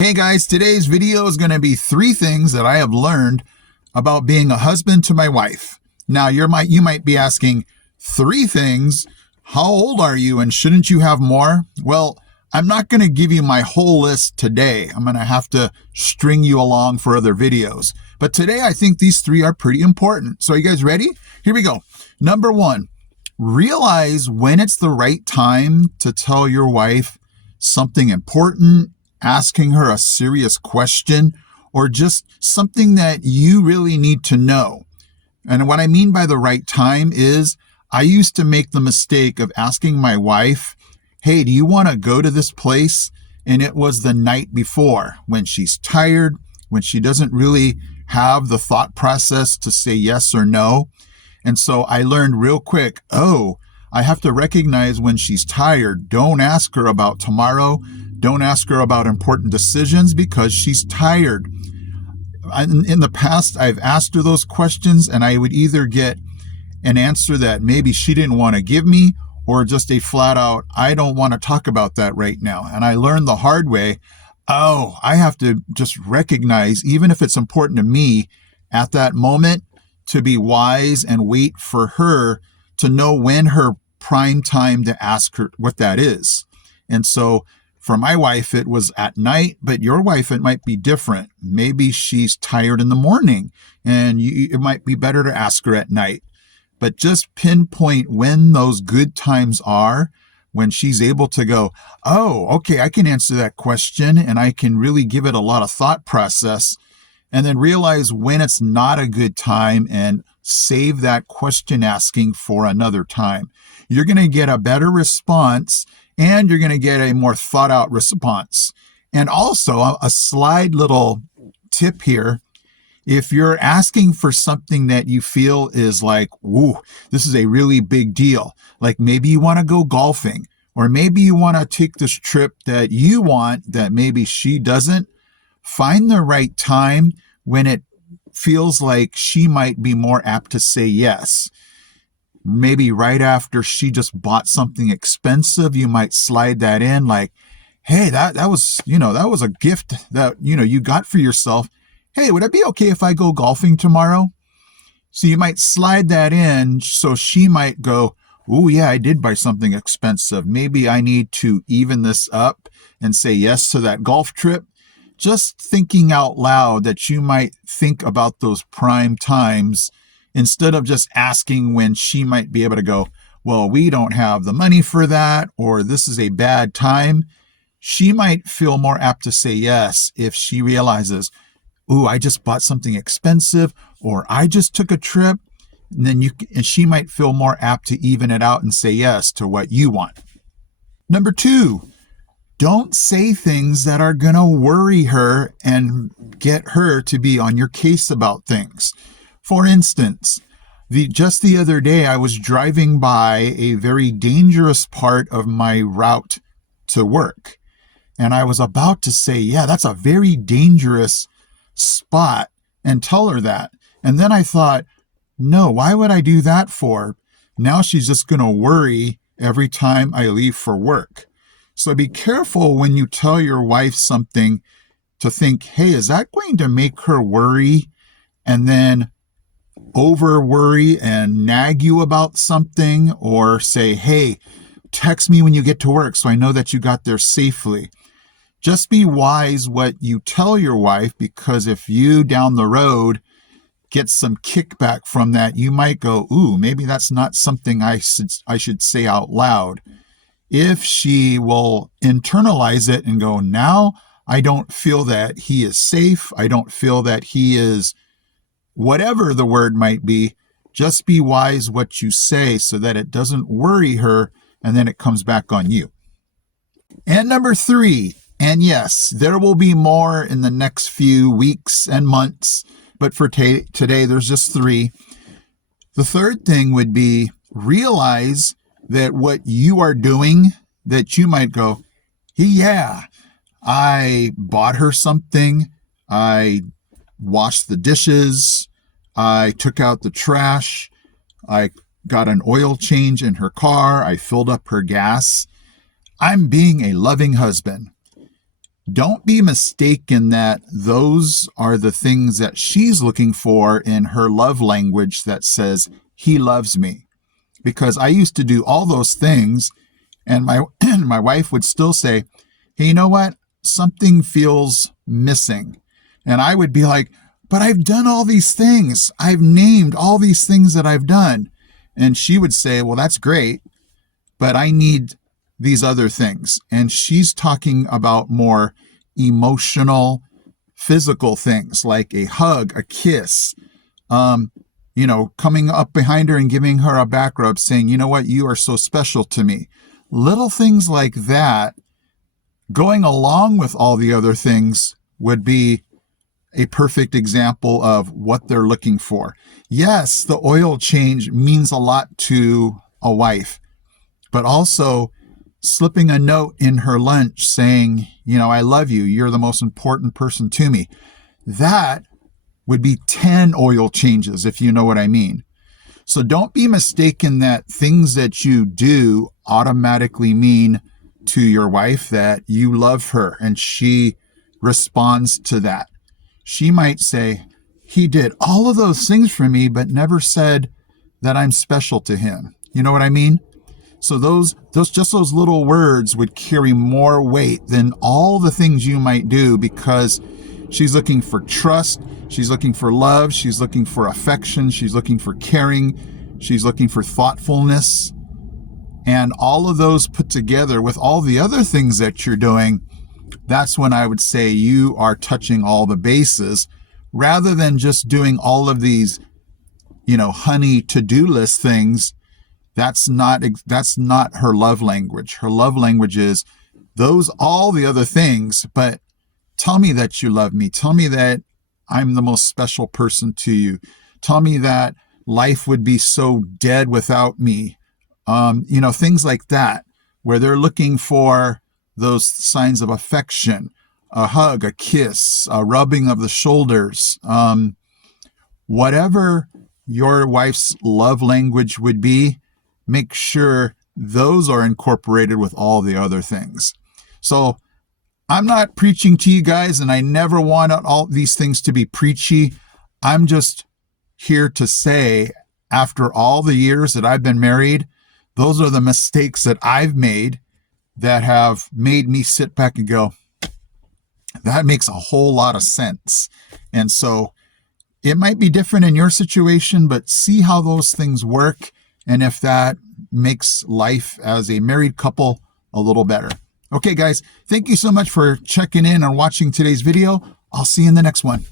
Hey guys, today's video is going to be 3 things that I have learned about being a husband to my wife. Now, you might be asking, 3 things? How old are you and shouldn't you have more? Well, I'm not going to give you my whole list today. I'm going to have to string you along for other videos. But today I think these 3 are pretty important. So are you guys ready? Here we go. Number 1, realize when it's the right time to tell your wife something important, asking her a serious question, or just something that you really need to know. And what I mean by the right time is I used to make the mistake of asking my wife, hey, do you want to go to this place? And it was the night before when she's tired, when she doesn't really have the thought process to say yes or no. And so I learned real quick, I have to recognize when she's tired. Don't ask her about tomorrow. Don't ask her about important decisions because she's tired. In the past, I've asked her those questions and I would either get an answer that maybe she didn't want to give me or just a flat out, I don't want to talk about that right now. And I learned the hard way, I have to just recognize, even if it's important to me at that moment, to be wise and wait for her to know when her prime time to ask her what that is. And so for my wife, it was at night, but your wife, it might be different. Maybe she's tired in the morning and it might be better to ask her at night. But just pinpoint when those good times are, when she's able to go, okay, I can answer that question and I can really give it a lot of thought process, and then realize when it's not a good time and save that question asking for another time. You're going to get a better response and you're going to get a more thought out response. And also a slide little tip here. If you're asking for something that you feel is like, this is a really big deal, like maybe you want to go golfing, or maybe you want to take this trip that you want that maybe she doesn't, find the right time when it feels like she might be more apt to say yes. Maybe right after she just bought something expensive, you might slide that in like, hey, that was a gift that, you got for yourself. Hey, would it be okay if I go golfing tomorrow? So you might slide that in so she might go, yeah, I did buy something expensive. Maybe I need to even this up and say yes to that golf trip. Just thinking out loud that you might think about those prime times instead of just asking when she might be able to go, well, we don't have the money for that, or this is a bad time. She might feel more apt to say yes if she realizes, I just bought something expensive, or I just took a trip. And then she might feel more apt to even it out and say yes to what you want. Number 2, don't say things that are going to worry her and get her to be on your case about things. For instance, just the other day, I was driving by a very dangerous part of my route to work. And I was about to say, that's a very dangerous spot, and tell her that. And then I thought, no, why would I do that for? Now she's just going to worry every time I leave for work. So be careful when you tell your wife something to think, hey, is that going to make her worry? And then over worry and nag you about something, or say, hey, text me when you get to work so I know that you got there safely. Just be wise what you tell your wife, because if you down the road get some kickback from that, you might go, maybe that's not something I should say out loud. If she will internalize it and go, now I don't feel that he is safe, I don't feel that he is whatever the word might be, just be wise what you say so that it doesn't worry her and then it comes back on you. And number 3, and yes, there will be more in the next few weeks and months, but for today, there's just 3. The third thing would be realize that what you are doing, that you might go, I bought her something, I washed the dishes, I took out the trash, I got an oil change in her car, I filled up her gas. I'm being a loving husband. don't be mistaken that those are the things that she's looking for in her love language that says, he loves me. Because I used to do all those things, and my wife would still say, hey, you know what? Something feels missing. And I would be like, but I've done all these things. I've named all these things that I've done. And she would say, well, that's great, but I need these other things. And she's talking about more emotional, physical things like a hug, a kiss, coming up behind her and giving her a back rub saying, you know what, you are so special to me. Little things like that, going along with all the other things, would be a perfect example of what they're looking for. Yes, the oil change means a lot to a wife, but also slipping a note in her lunch saying, I love you. You're the most important person to me. That would be 10 oil changes, if you know what I mean. So don't be mistaken that things that you do automatically mean to your wife that you love her and she responds to that. She might say, he did all of those things for me, but never said that I'm special to him. You know what I mean? So those little words would carry more weight than all the things you might do, because she's looking for trust. She's looking for love. She's looking for affection. She's looking for caring. She's looking for thoughtfulness. And all of those put together with all the other things that you're doing, that's when I would say you are touching all the bases, rather than just doing all of these, honey to-do list things. That's not her love language. Her love language is all the other things, but tell me that you love me. Tell me that I'm the most special person to you. Tell me that life would be so dead without me. Things like that, where they're looking for those signs of affection, a hug, a kiss, a rubbing of the shoulders, whatever your wife's love language would be, make sure those are incorporated with all the other things. So I'm not preaching to you guys, and I never want all these things to be preachy. I'm just here to say, after all the years that I've been married, those are the mistakes that I've made that have made me sit back and go, that makes a whole lot of sense. And so it might be different in your situation, but see how those things work, and if that makes life as a married couple a little better. Okay, guys, thank you so much for checking in and watching today's video. I'll see you in the next one.